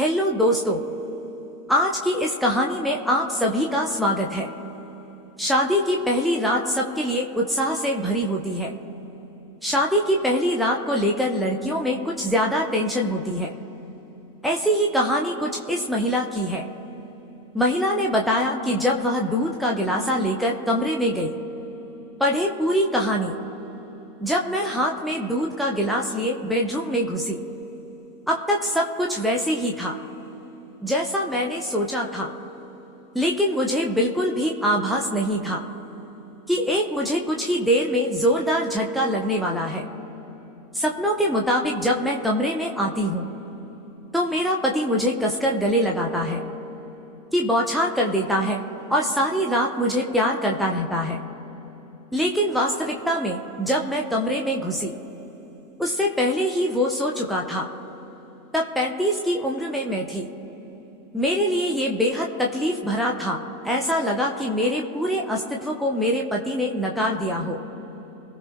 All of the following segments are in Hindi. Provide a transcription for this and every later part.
हेलो दोस्तों, आज की इस कहानी में आप सभी का स्वागत है। शादी की पहली रात सबके लिए उत्साह से भरी होती है। शादी की पहली रात को लेकर लड़कियों में कुछ ज्यादा टेंशन होती है। ऐसी ही कहानी कुछ इस महिला की है। महिला ने बताया कि जब वह दूध का गिलासा लेकर कमरे में गई। पढ़े पूरी कहानी। जब मैं हाथ में दूध का गिलास लिए बेडरूम में घुसी, अब तक सब कुछ वैसे ही था जैसा मैंने सोचा था, लेकिन मुझे बिल्कुल भी आभास नहीं था कि मुझे कुछ ही देर में जोरदार झटका लगने वाला है। सपनों के मुताबिक जब मैं कमरे में आती हूँ तो मेरा पति मुझे कसकर गले लगाता है, कि बौछार कर देता है और सारी रात मुझे प्यार करता रहता है। लेकिन वास्तविकता में जब मैं कमरे में घुसी, उससे पहले ही वो सो चुका था। तब 35 की उम्र में मैं थी। मेरे लिए ये बेहद तकलीफ भरा था। ऐसा लगा कि मेरे पूरे अस्तित्व को मेरे पति ने नकार दिया हो।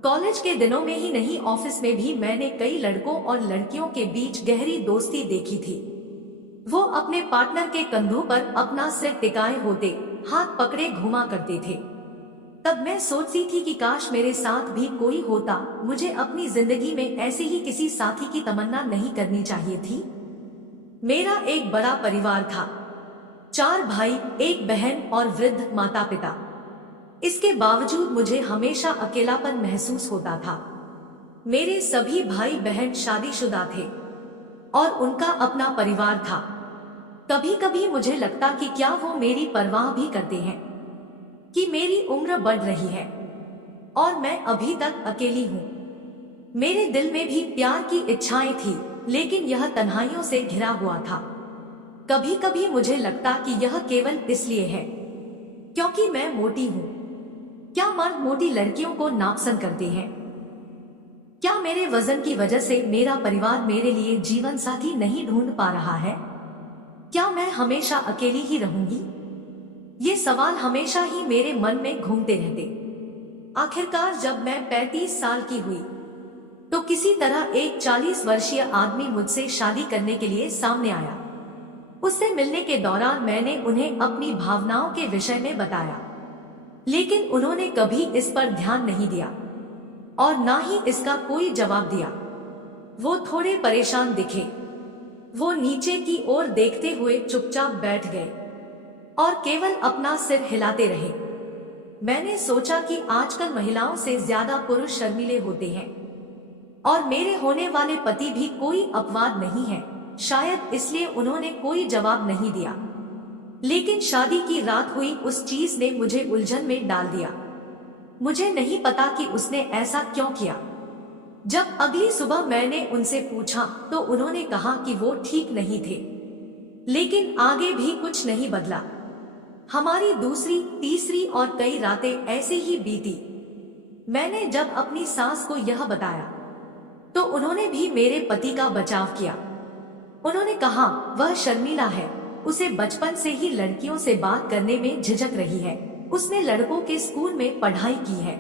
कॉलेज के दिनों में ही नहीं, ऑफिस में भी मैंने कई लड़कों और लड़कियों के बीच गहरी दोस्ती देखी थी। वो अपने पार्टनर के कंधों पर अपना सिर टिकाए होते, हाथ पकड़े घुमा करते थे। तब मैं सोचती थी कि काश मेरे साथ भी कोई होता। मुझे अपनी जिंदगी में ऐसे ही किसी साथी की तमन्ना नहीं करनी चाहिए थी। मेरा एक बड़ा परिवार था, 4 भाई, 1 बहन और वृद्ध माता पिता। इसके बावजूद मुझे हमेशा अकेलापन महसूस होता था। मेरे सभी भाई बहन शादीशुदा थे और उनका अपना परिवार था। कभी कभी मुझे लगता कि क्या वो मेरी परवाह भी करते हैं, कि मेरी उम्र बढ़ रही है और मैं अभी तक अकेली हूँ। मेरे दिल में भी प्यार की इच्छाएं थी, लेकिन यह तन्हाइयों से घिरा हुआ था। कभी कभी मुझे लगता कि यह केवल इसलिए है क्योंकि मैं मोटी हूँ। क्या मर्द मोटी लड़कियों को नापसंद करते हैं? क्या मेरे वजन की वजह से मेरा परिवार मेरे लिए जीवन साथी नहीं ढूंढ पा रहा है? क्या मैं हमेशा अकेली ही रहूंगी? ये सवाल हमेशा ही मेरे मन में घूमते रहते। आखिरकार जब मैं 35 साल की हुई तो किसी तरह एक 40 वर्षीय आदमी मुझसे शादी करने के लिए सामने आया। उससे मिलने के दौरान मैंने उन्हें अपनी भावनाओं के विषय में बताया, लेकिन उन्होंने कभी इस पर ध्यान नहीं दिया और ना ही इसका कोई जवाब दिया। वो थोड़े परेशान दिखे। वो नीचे की ओर देखते हुए चुपचाप बैठ गए और केवल अपना सिर हिलाते रहे। मैंने सोचा कि आजकल महिलाओं से ज्यादा पुरुष शर्मीले होते हैं और मेरे होने वाले पति भी कोई अपवाद नहीं है। शायद इसलिए उन्होंने कोई जवाब नहीं दिया। लेकिन शादी की रात हुई उस चीज ने मुझे उलझन में डाल दिया। मुझे नहीं पता कि उसने ऐसा क्यों किया। जब अगली सुबह मैंने उनसे पूछा तो उन्होंने कहा कि वो ठीक नहीं थे, लेकिन आगे भी कुछ नहीं बदला। हमारी दूसरी, तीसरी और कई रातें ऐसे ही बीती। मैंने जब अपनी सास को यह बताया तो उन्होंने भी मेरे पति का बचाव किया। उन्होंने कहा वह शर्मीला है, उसे बचपन से ही लड़कियों से बात करने में झिझक रही है। उसने लड़कों के स्कूल में पढ़ाई की है।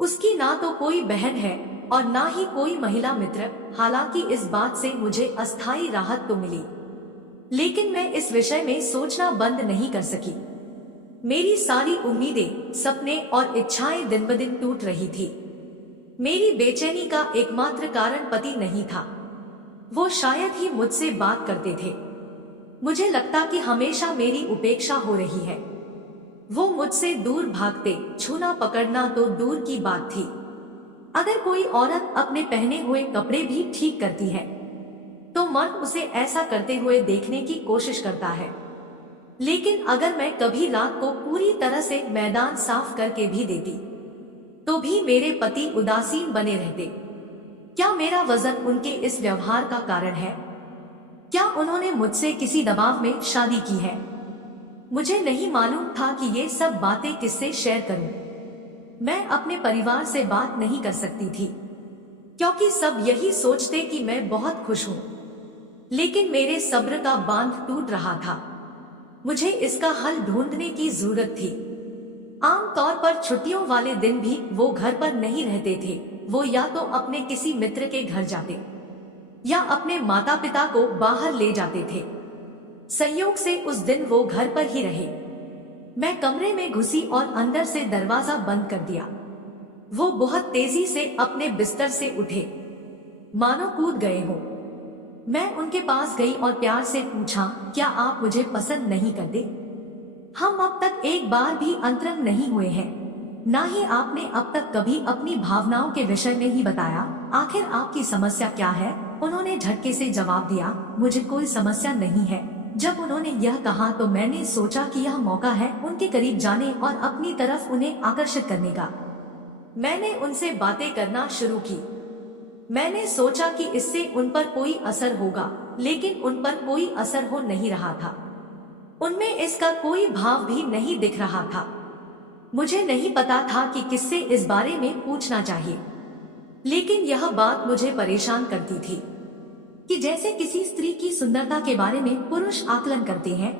उसकी ना तो कोई बहन है और ना ही कोई महिला मित्र। हालांकि इस बात से मुझे अस्थायी राहत तो मिली, लेकिन मैं इस विषय में सोचना बंद नहीं कर सकी। मेरी सारी उम्मीदें, सपने और इच्छाएं दिन ब दिन टूट रही थी। मेरी बेचैनी का एकमात्र कारण पति नहीं था। वो शायद ही मुझसे बात करते थे। मुझे लगता कि हमेशा मेरी उपेक्षा हो रही है। वो मुझसे दूर भागते, छूना पकड़ना तो दूर की बात थी। अगर कोई औरत अपने पहने हुए कपड़े भी ठीक करती है तो मर्द उसे ऐसा करते हुए देखने की कोशिश करता है। लेकिन अगर मैं कभी रात को पूरी तरह से मैदान साफ करके भी देती तो भी मेरे पति उदासीन बने रहते। क्या मेरा वजन उनके इस व्यवहार का कारण है? क्या उन्होंने मुझसे किसी दबाव में शादी की है? मुझे नहीं मालूम था कि ये सब बातें किससे शेयर करूं। मैं अपने परिवार से बात नहीं कर सकती थी क्योंकि सब यही सोचते कि मैं बहुत खुश हूं। लेकिन मेरे सब्र का बांध टूट रहा था। मुझे इसका हल ढूंढने की जरूरत थी। आमतौर पर छुट्टियों वाले दिन भी वो घर पर नहीं रहते थे। वो या तो अपने किसी मित्र के घर जाते या अपने माता पिता को बाहर ले जाते थे। संयोग से उस दिन वो घर पर ही रहे। मैं कमरे में घुसी और अंदर से दरवाजा बंद कर दिया। वो बहुत तेजी से अपने बिस्तर से उठे, मानो कूद गए हो। मैं उनके पास गई और प्यार से पूछा, क्या आप मुझे पसंद नहीं करते? हम अब तक एक बार भी अंतरंग नहीं हुए हैं, ना ही आपने अब तक कभी अपनी भावनाओं के विषय में ही बताया। आखिर आपकी समस्या क्या है? उन्होंने झटके से जवाब दिया, मुझे कोई समस्या नहीं है। जब उन्होंने यह कहा तो मैंने सोचा कि यह मौका है उनके करीब जाने और अपनी तरफ उन्हें आकर्षित करने का। मैंने उनसे बातें करना शुरू की। मैंने सोचा कि इससे उन पर कोई असर होगा, लेकिन उन पर कोई असर हो नहीं रहा था। उनमें इसका कोई भाव भी नहीं दिख रहा था। मुझे नहीं पता था कि किससे इस बारे में पूछना चाहिए, लेकिन यह बात मुझे परेशान करती थी कि जैसे किसी स्त्री की सुंदरता के बारे में पुरुष आकलन करते हैं,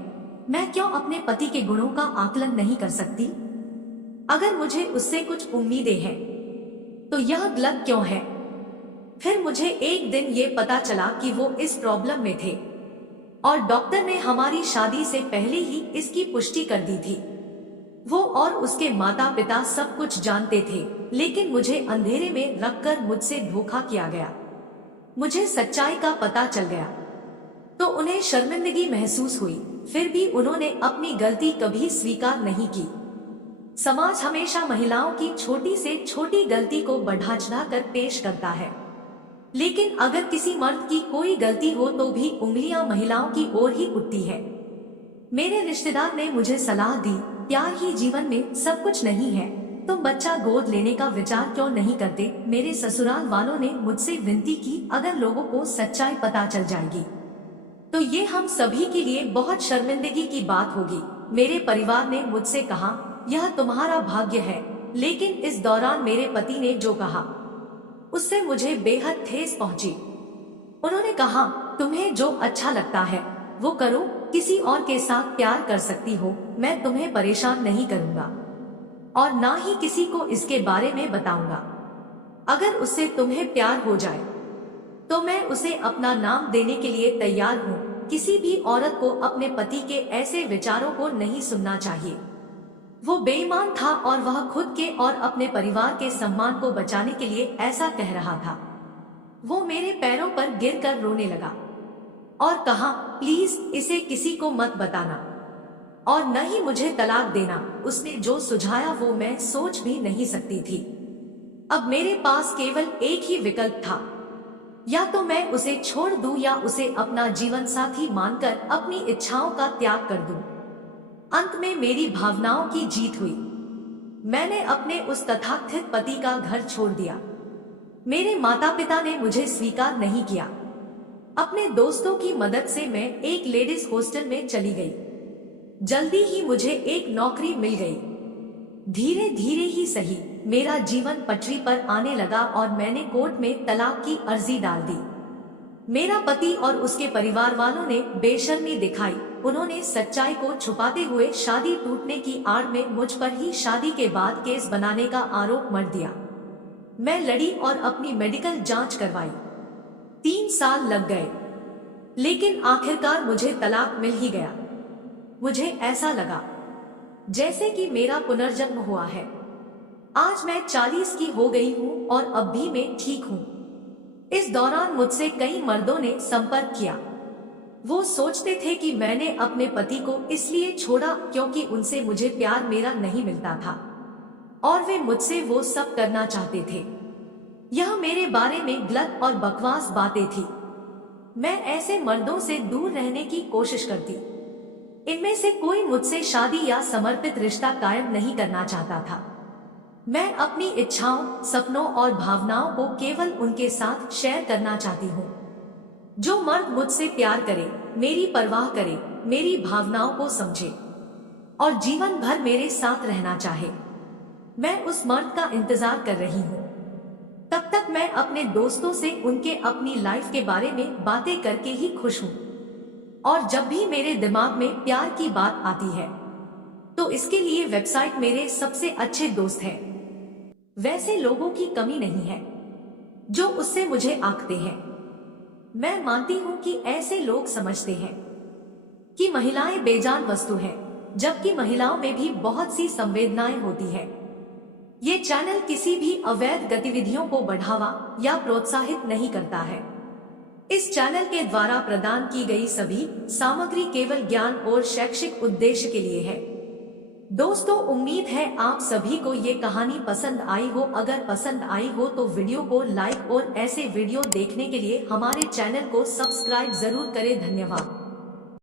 मैं क्यों अपने पति के गुणों का आकलन नहीं कर सकती? अगर मुझे उससे कुछ उम्मीदें हैं तो यह गलत क्यों है? फिर मुझे एक दिन ये पता चला कि वो इस प्रॉब्लम में थे और डॉक्टर ने हमारी शादी से पहले ही इसकी पुष्टि कर दी थी। वो और उसके माता पिता सब कुछ जानते थे, लेकिन मुझे अंधेरे में रखकर मुझसे धोखा किया गया। मुझे सच्चाई का पता चल गया तो उन्हें शर्मिंदगी महसूस हुई। फिर भी उन्होंने अपनी गलती कभी स्वीकार नहीं की। समाज हमेशा महिलाओं की छोटी से छोटी गलती को बढ़ा चढ़ाकर पेश करता है, लेकिन अगर किसी मर्द की कोई गलती हो तो भी उंगलियां महिलाओं की ओर ही उठती है। मेरे रिश्तेदार ने मुझे सलाह दी, प्यार ही जीवन में सब कुछ नहीं है, तुम बच्चा गोद लेने का विचार क्यों नहीं करते? मेरे ससुराल वालों ने मुझसे विनती की, अगर लोगों को सच्चाई पता चल जाएगी तो ये हम सभी के लिए बहुत शर्मिंदगी की बात होगी। मेरे परिवार ने मुझसे कहा, यह तुम्हारा भाग्य है, लेकिन इस दौरान मेरे पति ने जो कहा उससे मुझे बेहद ठेस पहुंची। उन्होंने कहा, तुम्हें जो अच्छा लगता है वो करो, किसी और के साथ प्यार कर सकती हो, मैं तुम्हें परेशान नहीं करूंगा और ना ही किसी को इसके बारे में बताऊंगा। अगर उससे तुम्हें प्यार हो जाए तो मैं उसे अपना नाम देने के लिए तैयार हूँ। किसी भी औरत को अपने पति के ऐसे विचारों को नहीं सुनना चाहिए। वो बेईमान था और वह खुद के और अपने परिवार के सम्मान को बचाने के लिए ऐसा कह रहा था। वो मेरे पैरों पर गिरकर रोने लगा और कहा, प्लीज इसे किसी को मत बताना और न ही मुझे तलाक देना। उसने जो सुझाया वो मैं सोच भी नहीं सकती थी। अब मेरे पास केवल एक ही विकल्प था, या तो मैं उसे छोड़ दूं या उसे अपना जीवन साथी मानकर अपनी इच्छाओं का त्याग कर दूं। अंत में मेरी भावनाओं की जीत हुई। मैंने अपने उस तथाकथित पति का घर छोड़ दिया। मेरे माता पिता ने मुझे स्वीकार नहीं किया। अपने दोस्तों की मदद से मैं एक लेडीज हॉस्टल में चली गई। जल्दी ही मुझे एक नौकरी मिल गई। धीरे धीरे ही सही मेरा जीवन पटरी पर आने लगा और मैंने कोर्ट में तलाक की अर्जी डाल दी। मेरा पति और उसके परिवार वालों ने बेशर्मी दिखाई। उन्होंने सच्चाई को छुपाते हुए शादी टूटने की आड़ में मुझ पर ही शादी के बाद केस बनाने का आरोप मढ़ दिया। मैं लड़ी और अपनी मेडिकल जांच करवाई। 3 साल लग गए, लेकिन आखिरकार मुझे तलाक मिल ही गया। मुझे ऐसा लगा जैसे कि मेरा पुनर्जन्म हुआ है। आज मैं 40 की हो गई हूँ और अब भी मैं ठीक हूँ। इस दौरान मुझसे कई मर्दों ने संपर्क किया। वो सोचते थे कि मैंने अपने पति को इसलिए छोड़ा क्योंकि उनसे मुझे प्यार मेरा नहीं मिलता था और वे मुझसे वो सब करना चाहते थे। यह मेरे बारे में गलत और बकवास बातें थी। मैं ऐसे मर्दों से दूर रहने की कोशिश करती। इनमें से कोई मुझसे शादी या समर्पित रिश्ता कायम नहीं करना चाहता था। मैं अपनी इच्छाओं, सपनों और भावनाओं को केवल उनके साथ शेयर करना चाहती हूँ। जो मर्द मुझसे प्यार करे, मेरी परवाह करे, मेरी भावनाओं को समझे और जीवन भर मेरे साथ रहना चाहे, मैं उस मर्द का इंतजार कर रही हूँ। तब तक मैं अपने दोस्तों से उनके अपनी लाइफ के बारे में बातें करके ही खुश हूँ और जब भी मेरे दिमाग में प्यार की बात आती है तो इसके लिए वेबसाइट मेरे सबसे अच्छे दोस्त हैं। वैसे लोगों की कमी नहीं है जो उससे मुझे आंकते हैं। मैं मानती हूँ कि ऐसे लोग समझते हैं कि महिलाएं बेजान वस्तु है, जबकि महिलाओं में भी बहुत सी संवेदनाएं होती है। ये चैनल किसी भी अवैध गतिविधियों को बढ़ावा या प्रोत्साहित नहीं करता है। इस चैनल के द्वारा प्रदान की गई सभी सामग्री केवल ज्ञान और शैक्षिक उद्देश्य के लिए है। दोस्तों, उम्मीद है आप सभी को ये कहानी पसंद आई हो। अगर पसंद आई हो तो वीडियो को लाइक और ऐसे वीडियो देखने के लिए हमारे चैनल को सब्सक्राइब जरूर करें। धन्यवाद।